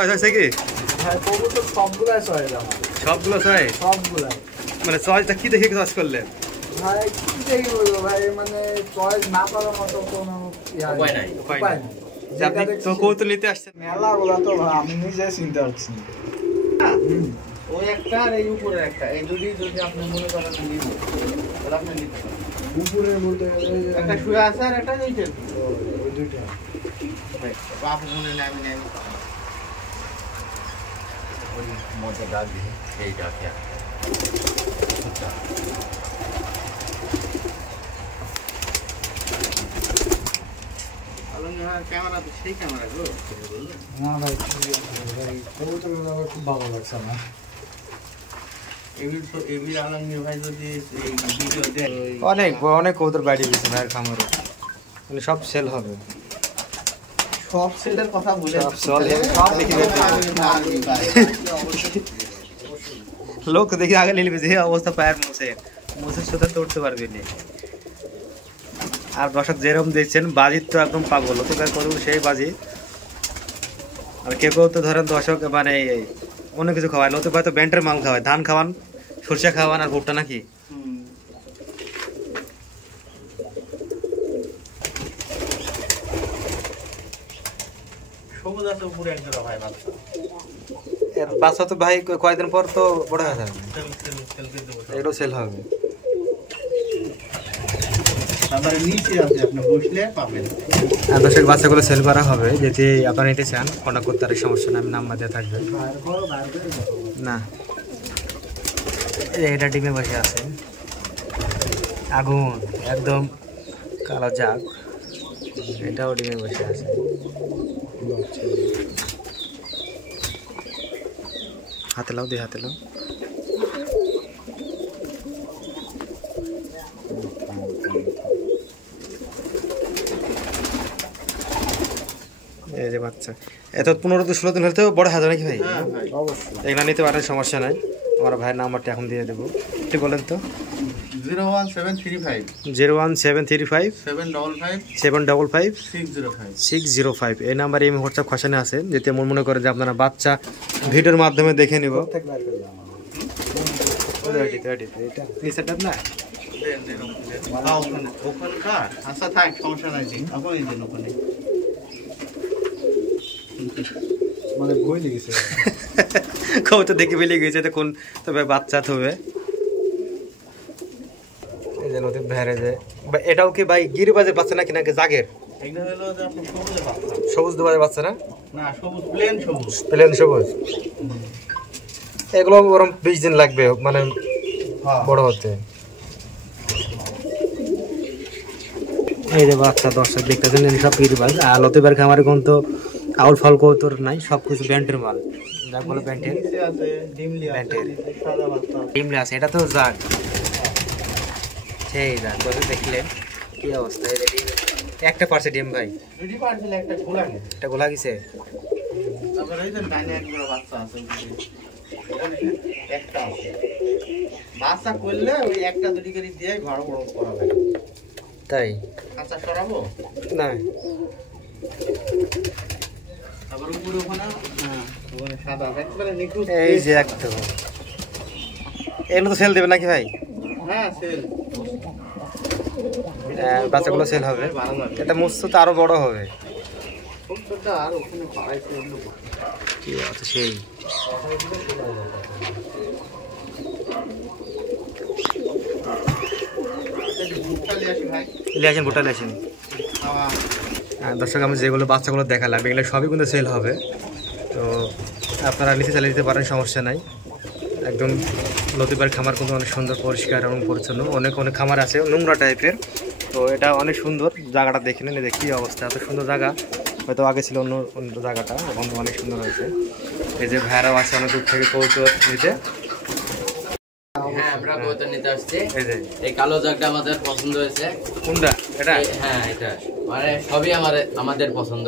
Choice হয়েছে কি? হ্যাঁ কবুতর সবগুলাই চয়েস আমার। সবগুলো চয়েস? সবগুলাই। মানে চয়েসটা কি দেখে চয়েস করলেন ভাই কি দেখি বলবো ভাই, মানে চয়েস না করার মতো কোনো উপায় নাই। উপায় নাই। আপনি তো কৌতুক নিতে আসছেন মেলাগুলা তো আমি নিজে চিন্তা করছি। ওই একটা আর এই উপরে একটা, এই দুটি যদি আপনি মনে করেন নিব তাহলে আপনি নিতে পারেন। উপরে বলতে একটা শুয়ে আছে আর একটা নিচে, ওই দুইটা বাপ মনে নাই আমি নাই ওই মজা লাগে এইটা কি ক্যামেরা তো সেই ক্যামেরা গো না ভাই, কবুতর আমার খুব ভালো লাগছে না। অনেক অনেক কবুতর বাইরে গেছে ভাইয়ের খামারে, মানে সব সেল হবে। সব সেলের কথা বলে সব দেখি লোক দেখি আগে নিয়ে যে অবস্থা পায়ের মুছে সুতা তো উঠতে পারবে না। আর দর্শক যেরকম দেখছেন বাজির তো একদম পাগল, তো করবো সেই বাজি। আর কেউ তো ধরেন দর্শক মানে অন্য কিছু খাওয়ায়, লতে ভাই তো ব্যান্ডের মাল খাওয়ায়, ধান খাওয়ান, সরষে খাওয়ান আর ভুট্টা নাকি। বাচ্চা তো ভাই কয়েকদিন পর তো বড় হয়ে যাবে, এটাও সেল হবে। দর্শক বাচ্চাগুলো সেল করা হবে, যদি আপনারা নিতে চান কন্ট্যাক্ট করতে আর সমস্যা না, আমি নাম্বার দেওয়া থাকবে। না এটা ডিমে বসে আছে, আগুন একদম কালো জাগ, এটাও ডিমে বসে আছে। হাতে লাও দিয়ে হাতে লাও। এই যে বাচ্চা এত 15-16 দিন হলে বড় হাজার নাকি ভাই? অবশ্যই এগুলো নিতে পারেন, সমস্যা নাই। আমার ভাইয়ের নাম্বারটা এখন দিয়ে দেবো, একটু বলেন তো। 01735 01735 755 605 605 এই নাম্বারে এই হোয়াটসঅ্যাপ খসানে আছে। যেতে মনে করে যে আপনারা বাচ্চা ভিডিওর মাধ্যমে দেখে নিব। মানে ভয় লেগেছে কবুতর দেখে ফেলে গেছে তো কোন তবে বাচ্চা তবে। এই যে নদীর ধারে যে এটাও কি ভাই গিরিবাজের বাচ্চা নাকি নাকি জাগের? সবুজ দুবাজের বাচ্চা না? প্লেন সবুজ। এগুলো ওরকম 20 দিন লাগবে মানে বড় হতে। এই যে বাচ্চা দর্শক দেখতেছেন সব গিরিবাজ। আর লতিবার খামারে কোন তো আউল ফল কৌতর নাই, সবকিছু ব্যান্ডের মাল। যাক বলে ব্যান্ডের ডিমলে আছে, এটা তো জাগ সেই জাগ। দেখলেন কি অবস্থা, একটা পারছে ডিম ভাই, একটা গোলা গেছে। তাই না এই যে একদম এগুলো তো সেল দেবে নাকি ভাই? বাচ্চাগুলো সেল হবে, এটা মুস্ত তো আরো বড় হবে। কি আছে সেই লিয়াছেন ভুট্টা লিয়াছেন। দর্শক আমি যেগুলো বাচ্চাগুলো দেখালাম এগুলো সবই কিন্তু সেল হবে, তো আপনারা নিতে চালিয়ে দিতে পারেন, সমস্যা নাই। একদম লতিবার খামার কিন্তু অনেক সুন্দর পরিষ্কার এবং পরিচ্ছন্ন। অনেক অনেক খামার আছে নোংরা টাইপের, তো এটা অনেক সুন্দর। জায়গাটা দেখে নেন, দেখি অবস্থা, এত সুন্দর জায়গা। হয়তো আগে ছিল অন্য অন্য জায়গাটা, এখন অনেক সুন্দর হয়েছে। এই যে ভাইরাও আছে অনেক দূর থেকে কৌতুক নিতে। হ্যাঁ আমরা কবুতর নিতে আসছি। এই কালো জাগটা আমাদের পছন্দ হয়েছে। কোনটা? এটা? হ্যাঁ এটা মানে সবই আমাদের পছন্দ।